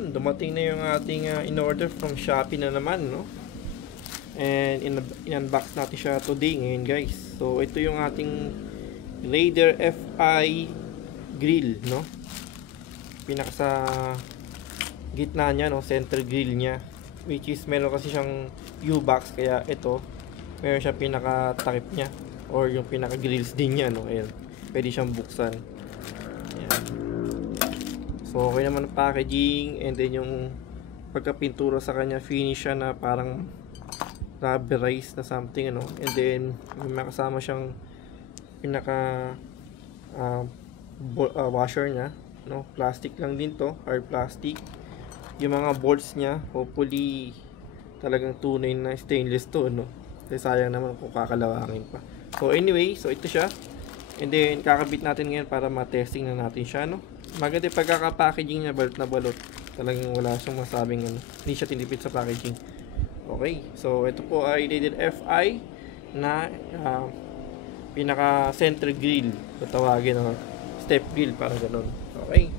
Dumating na yung ating in-order from Shopee na naman, no? And in-unbox natin siya today ngayon, guys. So ito yung ating Raider FI grill, no? Pinaka sa gitna niya, no? Center grill niya, which is meron kasi siyang U-box, kaya ito meron siya pinaka takip niya or yung pinaka grills din niya, no? Ayan, pwede siyang buksan. Ayan. So okay naman ang packaging, and then yung pagkapintura sa kanya, finish siya na parang rubberized na something, ano. And then may kasama siyang pinaka washer niya, no? Plastic lang din to, hard plastic. Yung mga bolts niya, hopefully talagang tunay na stainless to, no? Kasi sayang naman kung kakalawangin pa. So anyway, so ito siya. And then kakabit natin ngayon para ma-testing na natin siya, no? Maganda yung pagkaka-packaging niya, balot na balot. Talagang wala siyang masabing, ano, hindi siya tinipid sa packaging. Okay, so ito po ay Raider FI na pinaka center grill, so tawagin, no? Step grill, parang ganun. Okay.